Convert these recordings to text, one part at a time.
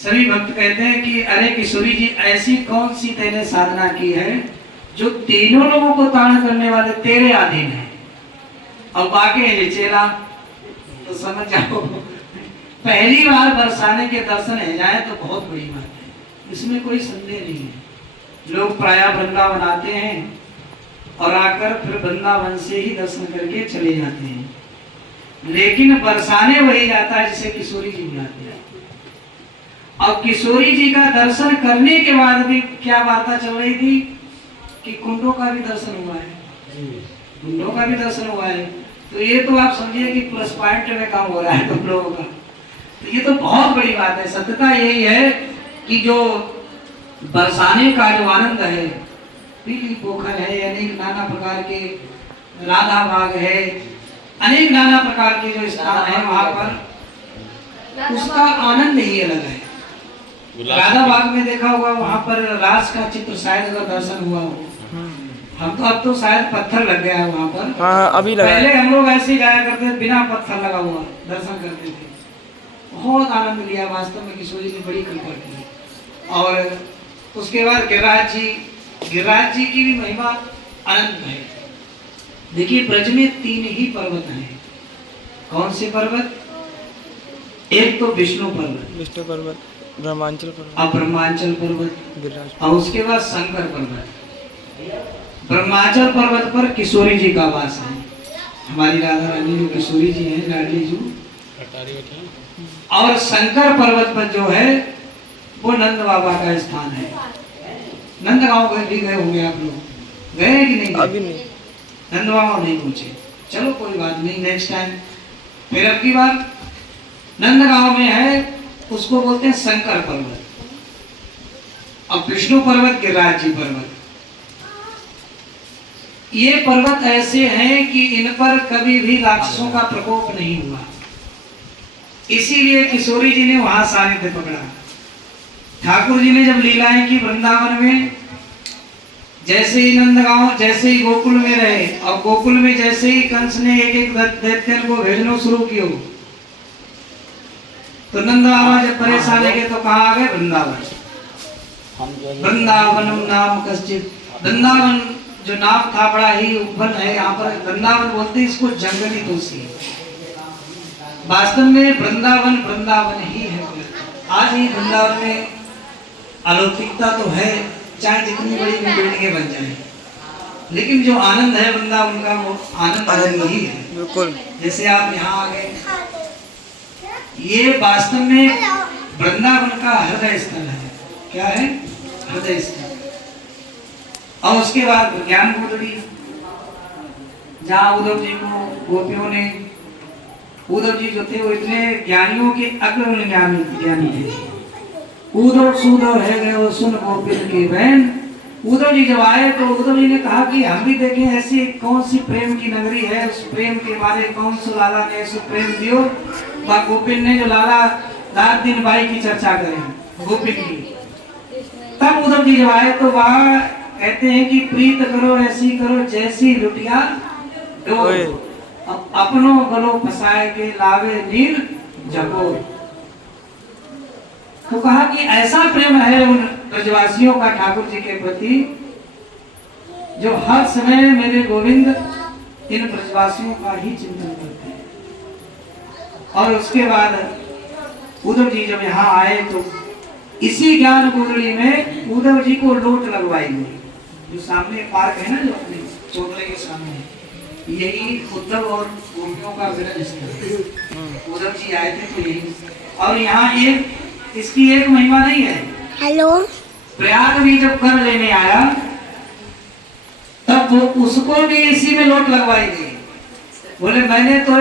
सभी भक्त कहते हैं कि अरे किशोरी जी, ऐसी कौन सी तेने साधना की है जो तीनों लोगों को तारण करने वाले तेरे अधीन है। अब बाकी है चेला तो समझ जाओ, पहली बार बरसाने के दर्शन है जाए तो बहुत बड़ी बात है, इसमें कोई संदेह नहीं है। लोग प्राय वृंदावन आते हैं और आकर फिर वृंदावन से ही दर्शन करके चले जाते हैं, लेकिन बरसाने वही जाता है जिसे किशोरी जी बुलाते हैं। अब किशोरी जी का दर्शन करने के बाद भी क्या वार्ता चल रही थी कि कुंडों का भी दर्शन हुआ है, कुंडों का भी दर्शन हुआ है। तो ये तो आप समझिए कि प्लस पॉइंट में काम हो रहा है तुम लोगों का, तो ये तो बहुत बड़ी बात है। सत्यता यही है कि जो बरसाने का जो आनंद है, पीली पोखर है, अनेक नाना प्रकार के राधा बाग है, अनेक नाना प्रकार के जो स्थान है वहां पर उसका आनंद ही अलग है। राधा बाग में देखा होगा वहां पर रास का चित्र शायद अगर दर्शन हुआ हो, हम तो अब तो शायद पत्थर लग गया है वहां पर। हाँ, अभी लगा। पहले हम लोग ऐसे ही जाया करते थे, बिना पत्थर लगा हुआ दर्शन करते थे, बहुत आनंद लिया। वास्तव में किशोरी ने बड़ी कृपा की। और उसके बाद गिरिराज जी की भी महिमा अनंत है। देखिए ब्रज में 3 ही पर्वत हैं। कौन से पर्वत? एक तो विष्णु पर्वत, ब्रह्मांचल पर्वत, अब ब्रह्मांचल पर्वत, गिरिराज, और उसके बाद शंकर पर्वत। ब्रह्मांचल पर्वत पर किशोरी जी का वास है। हमारी राधा रानी जो किशोरी जी हैं, लाडली जी। और शंकर पर्वत पर जो है वो नंद बाबा का स्थान है। नंद गांव भी गए होंगे आप लोग, गए हैं कि नहीं? अभी नहीं, नंद बाबा नहीं पहुंचे, चलो कोई बात नहीं, नेक्स्ट टाइम। फिर अब की बार नंद गांव में है, उसको बोलते हैं शंकर पर्वत। अब विष्णु पर्वत, गिरिराज जी पर्वत, ये पर्वत ऐसे हैं कि इन पर कभी भी राक्षसों का प्रकोप नहीं हुआ, इसीलिए किशोरी जी ने वहां सानिध्य पकड़ा। ठाकुर जी ने जब लीलाएं की वृंदावन में, जैसे ही नंदगांव, जैसे ही गोकुल में रहे, और गोकुल में जैसे ही कंस ने एक एक दैत्यन को भेजना शुरू किया, तो नंद बाबा जब परेशान है तो कहाँ आ गए? वृंदावन। वृंदावनम नाम कश्चित, वृंदावन जो नाम था बड़ा ही उपवन है, यहाँ पर वृंदावन बोलते हैं इसको, जंगली तुलसी। वास्तव में वृंदावन ही है। आज ही वृंदावन में अलौकिकता तो है, चाहे जितनी बड़ी बिल्डिंगें बन जाए, लेकिन जो आनंद है वृंदावन का वो आनंद ही है। बिल्कुल। जैसे आप यहाँ आ गए, ये वास्तव में वृंदावन का हृदय स्थल है। क्या है? हृदय स्थल। और उसके बाद ज्ञान गोदड़ी, जहाँ उद्धव जी को गोपियों ने, उद्धव जी जो थे वो इतने ज्ञानियों के अग्रणी ज्ञानी थे। उद्धव सुधव है गए वो सुन गोपिन की बहन। उद्धव जी जब आए तो उद्धव जी ने कहा कि हम भी देखें ऐसी कौन सी प्रेम की नगरी है, उस प्रेम के बारे कौन सा लाला ने ऐसे प्रेम दियो बा गोपिन ने, जो लाला रात दिन बाई की चर्चा करें गोपिन की। तब उद्धव जी जब आए तो वह कहते हैं कि प्रीत करो ऐसी करो जैसी लुटिया डोर, अपनों गलो फसाए के लावे नीर जगो। तो कहा कि ऐसा प्रेम है उन ब्रजवासियों का ठाकुर जी के प्रति, जो हर समय मेरे गोविंद इन ब्रजवासियों का ही चिंतन करते हैं। और उसके बाद उद्धव जी जब यहाँ आए तो इसी ज्ञान गोदड़ी में उद्धव जी को लोट लगवाई गई। जो सामने पार्क है ना, जो अपने चोटले के सामने, यही उद्धव और गोपियों का मिलन स्थल। उद्धव जी आए थे तो यही। और यहाँ एक इसकी एक महिमा नहीं है। हेलो। प्रयाग भी जब कर लेने आया तब वो उसको भी इसी में लोट लगवाई गई। बोले मैंने तो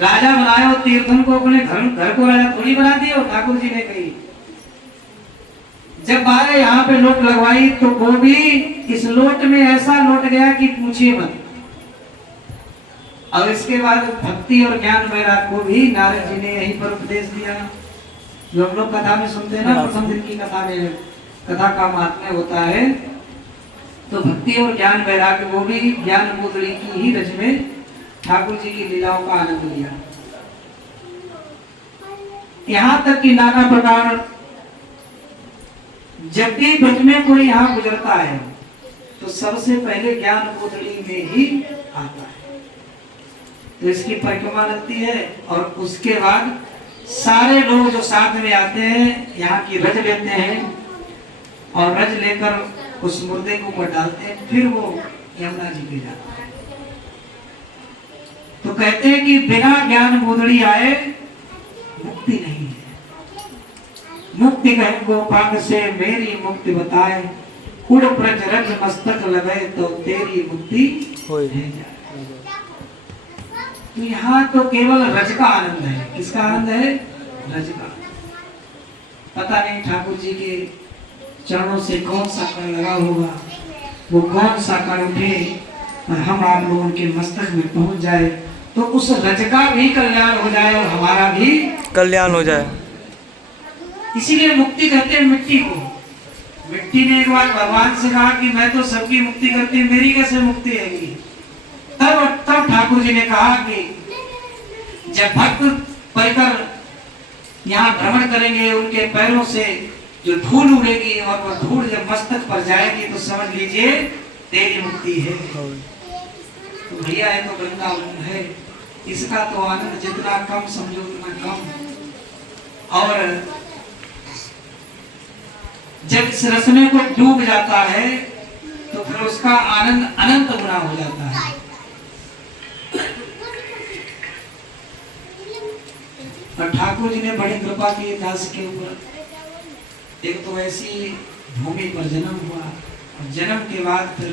राजा बनाया और तीर्थन को अपने घर को राजा थोड़ी बना दिया। ठाकुर जी ने कही जब आए यहाँ पे लोट लगवाई तो वो भी इस लोट में ऐसा लोट गया कि पूछिए मत। और इसके बाद भक्ति और ज्ञान वैराग को भी नारद जी ने यहीं पर उपदेश दिया। जो हम लोग कथा में सुनते हैं ना, प्रथम दिन की कथा में कथा का महात्म्य होता है, तो भक्ति और ज्ञान वैराग्य वो भी ज्ञान गोदड़ी की ही रज में ठाकुर जी की लीलाओं का आनंद लिया। यहाँ तक कि नाना प्रकार जब भी ब्रज में कोई यहाँ गुजरता है तो सबसे पहले ज्ञान गोदड़ी में ही आता है, तो इसकी परिक्रमा लगती है और उसके बाद सारे लोग जो साथ में आते हैं यहाँ की रज लेते हैं और रज लेकर उस मुर्दे को ऊपर डालते हैं, फिर वो यमुना जी पे जाता है। तो कहते हैं कि बिना ज्ञान गोदड़ी आए मुक्ति नहीं है। मुक्ति कहे गोपांग से मेरी मुक्ति बताए, उड़ ब्रज रज मस्तक लगे तो तेरी मुक्ति होय। है जाए। तो यहाँ तो केवल रज का आनंद है। किसका आनंद है? रज का। पता नहीं ठाकुर जी के चरणों से कौन सा कण लगा होगा, वो कौन सा कण उठे और हम आप लोगों के मस्तक में पहुंच जाए तो उस रज का भी कल्याण हो जाए और हमारा भी कल्याण हो जाए। इसीलिए मुक्ति कहते हैं मिट्टी को। मिट्टी ने एक बार भगवान से कहा कि मैं तो सबकी मुक्ति करती हूँ, मेरी कैसे मुक्ति हैगी? तब ठाकुर जी ने कहा कि जब भक्त परिकर यहाँ भ्रमण करेंगे, उनके पैरों से जो धूल उड़ेगी और वह धूल जब मस्तक पर जाएगी तो समझ लीजिए तेरी मुक्ति है। तो भैया है तो वृंदावन है, इसका तो आनंद जितना कम समझो उतना कम। और जब इस रस में कोई डूब जाता है तो फिर उसका आनंद अनंत गुना हो जाता है। और ठाकुर जी ने बड़ी कृपा की दास के ऊपर। एक तो ऐसी भूमि पर जन्म हुआ और जन्म के बाद फिर